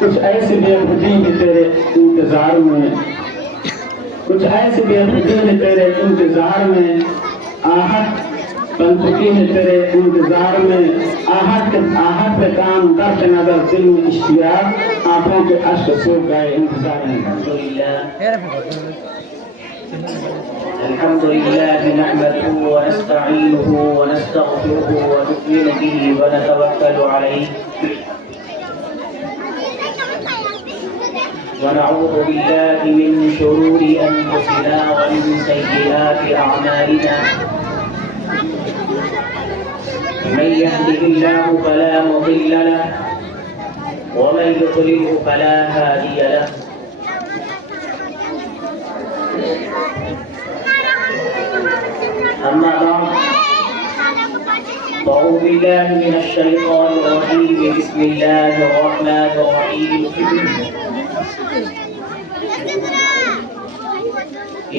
کچھ ایسی بے خودی بھی تیرے انتظار میں، کچھ ایسی بے خودی بھی تیرے انتظار میں، آہٹ بن چکی ہے تیرے انتظار میں، آہٹ پہ کام درد نظر دل میں اشتیاق، آنکھوں کے اشک سوکھ گئے انتظار میں۔ الحمد لله نحمده ونستعينه ونستغفره ونؤمن به ونتوكل عليه ونعوذ بالله من شرور أنفسنا ومن سيئات أعمالنا من يهده الله فلا مضل له ومن يضلل فلا هادي له أما بعد فأعوذ بالله من الشيطان الرجيم بسم الله الرحمن الرحيم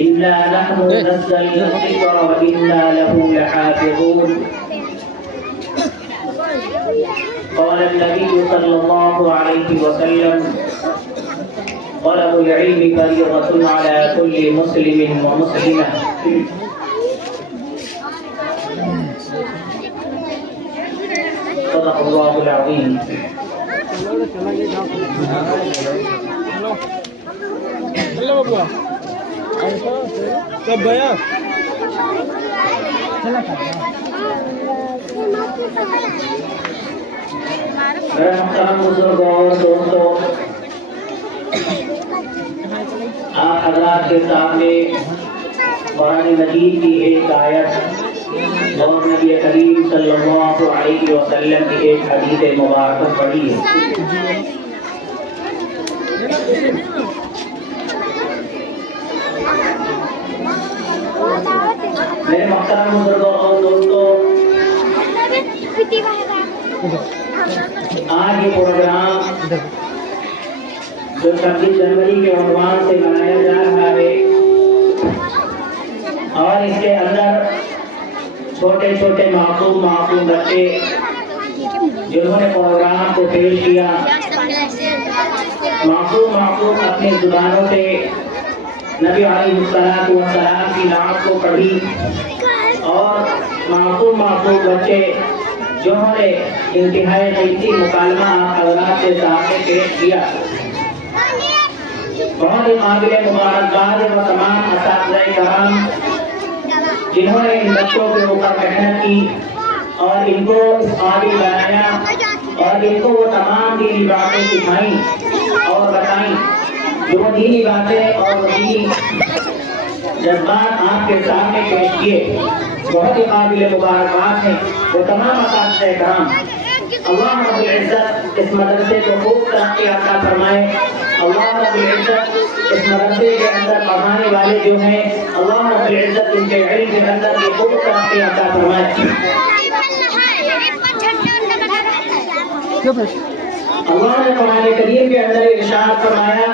إنا نحن نزلنا الذكر وإنا له لحافظون قال النبي صلى الله عليه وسلم طلب العلم فريضة على كل مسلم ومسلمة صدق الله العظيم محترم بزرگوں اور دوستوں، آپ حضرات کے سامنے قرآن مجید کی ایک آیت اور نبی کریم صلی اللہ علیہ وسلم کی ایک حدیث مبارکہ پڑھی ہے۔ میرے محترم بزرگوں اور دوستوں، آج یہ پروگرام جو 26 جنوری کے عنوان سے منایا جا رہا ہے اور اس کے اندر چھوٹے چھوٹے معصوم بچے جنہوں نے پروگرام کو پیش کیا، معصوم اپنی زبانوں سے نبی علیہ السلام کی نعت کو پڑھی، اور معصوم بچے جنہوں نے انتہائی قیمتی مکالمہ آپ حضرات کے سامنے پیش کیا۔ بہت ہی قابل مبارکباد ہے وہ تمام اساتذہ کرام جنہوں نے ان بچوں کے اوپر محنت کی اور ان کو اس قابل بنایا اور ان کو وہ تمام دینی باتیں سکھائیں اور بتائیں جو دینی باتیں اور دینی جذبات آپ کے سامنے پیش کیے۔ بہت ہی قابل مبارکباد ہے وہ تمام اساتذہ کرام۔ اللہ رب العزت اس مدرسے کو خوب ترقی عطا فرمائے۔ اللہ رب العزت اس مدرسے کے اندر پڑھانے والے جو ہیں، اللہ رب العزت ان کے علم کے اندر بھی خوب ترقی عطا فرمائے۔ اللہ نے قرآن کریم کے اندر ارشاد فرمایا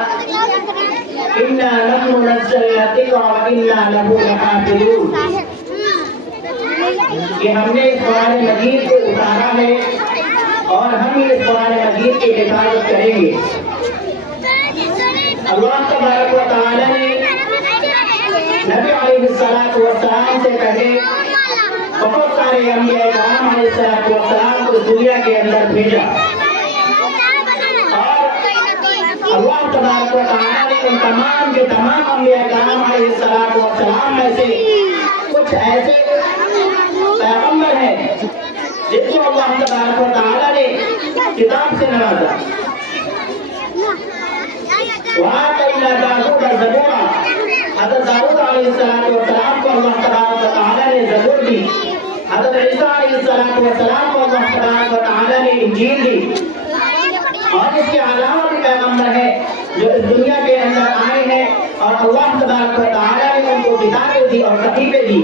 اِنَّا نَحْنُ نَزَّلْنَا الذِّكْرَ وَإِنَّا لَهُ لَحَافِظُونَ، کہ ہم نے اس قرآن مجید کو اتارا ہے اور ہم اس قرآن مجید کی حفاظت کریں گے۔ اللہ تبارک و تعالی نے نبی علیہ السلام سے پہلے بہت سارے انبیاء کرام علیہ السلام کو اس دنیا کے اندر بھیجا، اور اللہ تبارک و تعالی نے ان تمام کے تمام انبیاء کرام علیہ السلام میں سے کچھ ایسے پیغمبر ہیں جن کو اللہ تبارک و تعالی نے کتاب سے نوازا۔ وَآتَيْنَا دَاوُودَ زَبُورًا، حضرت داؤد علیہ السلام کو اللہ تبارک و تعالی نے زبور دی، حضرت عیسیٰ علیہ السلام کو اللہ تبارک و تعالی نے انجیل دی، اور اس کے علاوہ بھی پیغمبر ہیں جو اس دنیا کے اندر آئے ہیں اور اللہ تبارک و تعالی نے ان کو کتابیں دی اور صحیفے دی،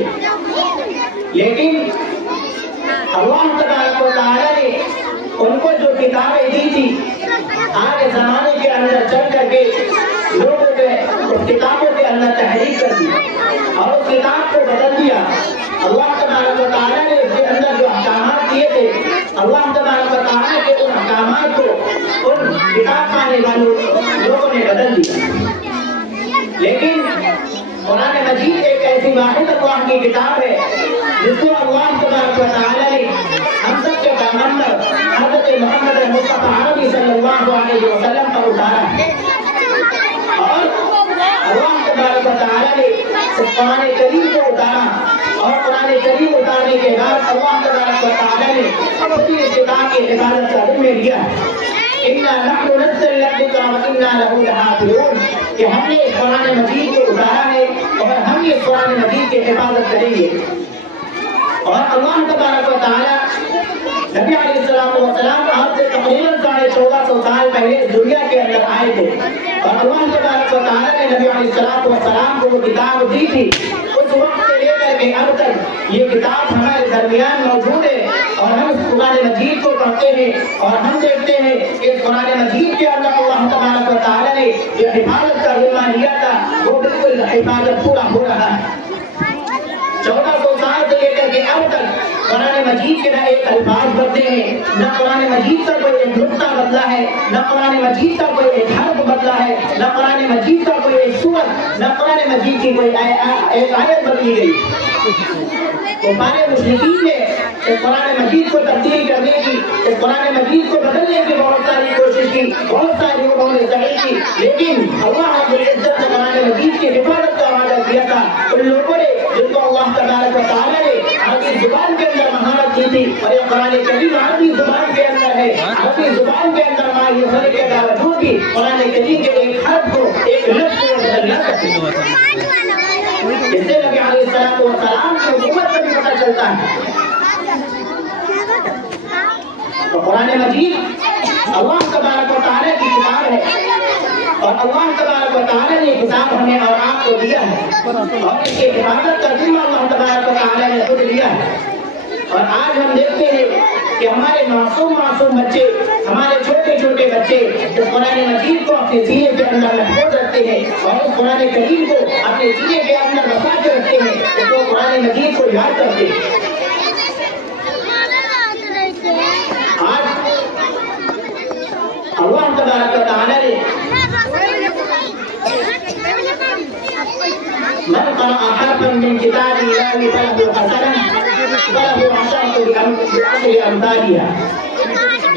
لیکن اللہ تبارک و تعالی نے ان کو جو کتابیں دی تھی آگے زمانے کے اندر چل کر کے لوگوں نے اس کتابوں کے اندر تحریف کر دی اور اس کتاب کو بدل دیا۔ اللہ تبارک و تعالی نے اس کے اندر جو احکامات دیے تھے، اللہ تبارک و تعالی کے ان احکامات کو ان کتاب زمانے والوں لوگوں نے بدل دیا. لیکن قرآن مجید ایک ایسی واحد اللہ کی کتاب ہے جس کو اللہ تبارک و تعالیٰ نے ہم سب کے پیغمبر حضرت محمد مصطفیٰ عربی صلی اللہ علیہ وسلم پر اتارا ہے. اور اللہ تبارک و تعالیٰ نے قرآن کریم کو اتارا اور قرآن کریم اتارنے کے بعد اللہ تبارک و تعالیٰ نے اپنی اس کتاب کی حفاظت کا ذمہ لیا. اِنَّا نَحْنُ نَزَّلْنَا الذِّكْرَ وَإِنَّا لَهُ لَحَافِظُونَ کہ ہم نے اس قرآن مجید کو اتارا ہے اور ہم اس قرآن مجید کی حفاظت کریں گے. اور اللہ تبارک و تعالیٰ نبی علیہ السلام آج سے تقریباً 1450 سال پہلے اس دنیا کے اندر آئے تھے اور اللہ تبارک و تعالیٰ نے نبی علیہ السلام کو وہ کتاب دی تھی. اس وقت سے لے کر کے اب تک یہ کتاب ہمارے درمیان موجود ہے اور ہم اس قرآن مجید کو پڑھتے ہیں اور ہم دیکھتے ہیں کہ اس قرآن مجید کے اندر اللہ تبارک و تعالیٰ نے جو حفاظت کا ذمہ لیا تھا وہ بالکل حفاظت پورا ہو رہا ہے. 1400 سال سے لے کر کے اب تک قرآن مجید کے نہ ایک الفاظ بدلے ہیں, نہ قرآن مجید کا کوئی ایک نقطہ بدلا ہے, نہ قرآن مجید کا کوئی ایک حرف بدلا ہے, نہ قرآن مجید کا کوئی ایک سورت, نہ قرآن مجید کی کوئی ایک آیت بدلی گئی. کفار مشرکین نے اس قرآن مجید کو تبدیل کرنے کی, اس قرآن مجید کو بدلنے کی بہت ساری کوشش کی, بہت ساری انہوں نے سعی کی, لیکن اللہ رب العزت نے قرآن مجید کی حفاظت کا وعدہ کیا تھا. ان لوگوں نے جن کو اللہ تبارک و تعالیٰ نے عربی زبان کے اندر مہارت دی تھی اور یہ قرآن کریم عربی زبان کے اندر ہے, عربی زبان کے اندر ماہر ہونے کے باوجود بھی قرآن کریم کے ایک حرف کو, ایک لفظ کو بدل نہ سکتے. اس سے نبی علیہ السلام کی حکومت کا بھی پتہ چلتا ہے. تو قرآن مجید اللہ تبارک و تعالیٰ کی کتاب ہے اور اللہ تبارک و تعالیٰ نے کتاب ہمیں اور آپ کو دیا ہے اور اس کی حفاظت کا ذمہ اللہ تبارک و تعالیٰ نے خود لیا ہے. اور آج ہم دیکھتے ہیں کہ ہمارے معصوم بچے, ہمارے چھوٹے چھوٹے بچے اس قرآن مجید کو اپنے سینے کے اندر محفوظ رکھتے ہیں اور اس قرآن کریم کو اپنے سینے کے اندر بسا کے رکھتے ہیں, اس کو قرآن مجید کو یاد کرتے ہیں. آج اللہ تبارک و تعالیٰ نے من قرأ حرفا من كتاب الله فله حسنة وله عشرة بأشر أمثالها.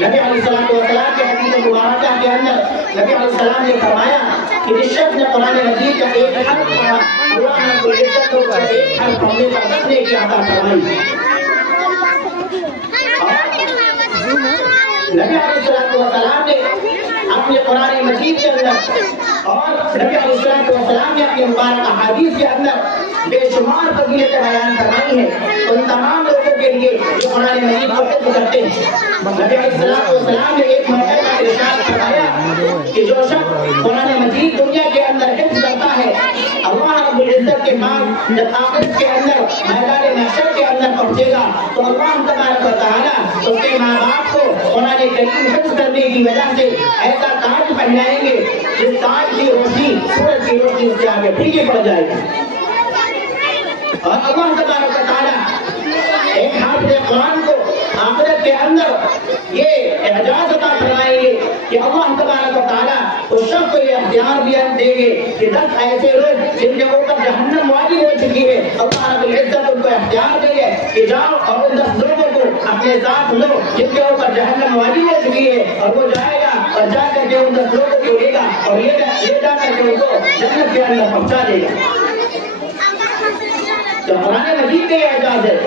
نبی علیہ السلام کے حدیث مبارکہ کے اندر نبی علیہ السلام نے فرمایا کہ جس شخص نے قرآن مجید کا ایک حرف پڑھا اللہ رب العزت کو ایک حرف پڑھنے پر 10 نیکی عطا فرمائی. نبی علیہ السلام نے اپنے قرآن مجید کے اندر اور نبی علیہ السلام نے اپنے مبارک احادیث کے اندر بے شمار فضیلتیں بیان فرمائی ہیں ان تمام لوگوں کے لیے جو قرآن مجید کو حفظ کرتے ہیں. نبی علیہ السلام نے ایک موقع پر ارشاد فرمایا کہ جو شخص قرآن مجید دنیا کے اندر حفظ کرتا ہے اللہ رب العزت کے بعد جب آخرت کے اندر میدان محشر کے اندر پہنچے گا تو اللہ تبارک و تعالیٰ اس کے ماں باپ کو قرآن کریم حفظ کرنے کی وجہ سے ایسا تاج پہنائیں گے جس تاج کی روشنی سورج کی روشنی اس کے آگے پھیکے پڑ جائے گی. اور اللہ تبارک و تعالیٰ ایک حافظ قرآن کو آخرت کے اندر یہ اعجاز عطا فرمائیں گے کہ اللہ تبارک و تعالیٰ اس شخص کو یہ اختیار بھی دیں گے کہ 10 ایسے لوگ جن کے اوپر جہنم واجب ہو چکی ہے اللہ رب العزت ان کو اختیار دیں گے کہ جاؤ اور ان 10 لوگوں کو اپنے ساتھ لو جن کے اوپر جہنم واجب ہو چکی ہے, اور وہ جائے گا اور جا کر کے ان 10 لوگوں کو لے گا اور یہ جا کر کے ان کو جنت کے اندر پہنچا دے گا. تو قرآن مجید کے اعجاز ہے.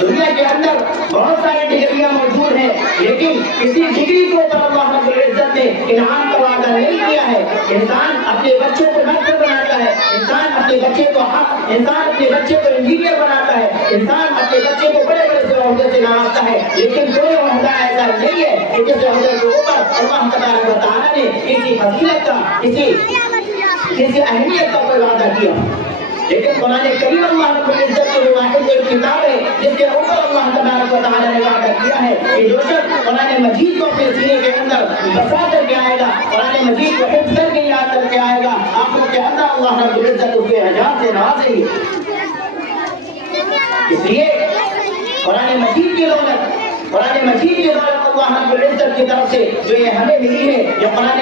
دنیا کے اندر بہت ساری ڈگریاں موجود ہیں لیکن کسی ڈگری کو اللہ رب العزت نے انعام کا وعدہ نہیں کیا ہے. انسان اپنے بچوں کو ڈاکٹر بناتا ہے, انسان اپنے بچے کو انسان اپنے بچے کو انجینئر بناتا ہے, انسان اپنے بچے کو بڑے بڑے عہدے سے نوازتا ہے, لیکن کوئی عہدہ ایسا نہیں ہے کہ جس عہدے کے اوپر اللہ تبارک و تعالیٰ نے کسی فضیلت کا کسی اہمیت کا کوئی وعدہ کیا. لیکن قرآن کریم اللہ رب العزت کی واحد ایک کتاب ہے جس کے اوپر اللہ تبارک و تعالیٰ نے وعدہ کیا ہے کہ جو شخص قرآن مجید کو اپنے سینے کے اندر بسا کر کے آئے گا, قرآن مجید کو حفظ کر کے یاد کر کے آئے گا, آخرت کے اندر اللہ رب العزت اس کے اعجاز سے نوازیں گے. اس لیے قرآن مجید کی دولت اللہ رب العزت کی طرف سے جو یہ ہمیں ملی ہے, جو قرآن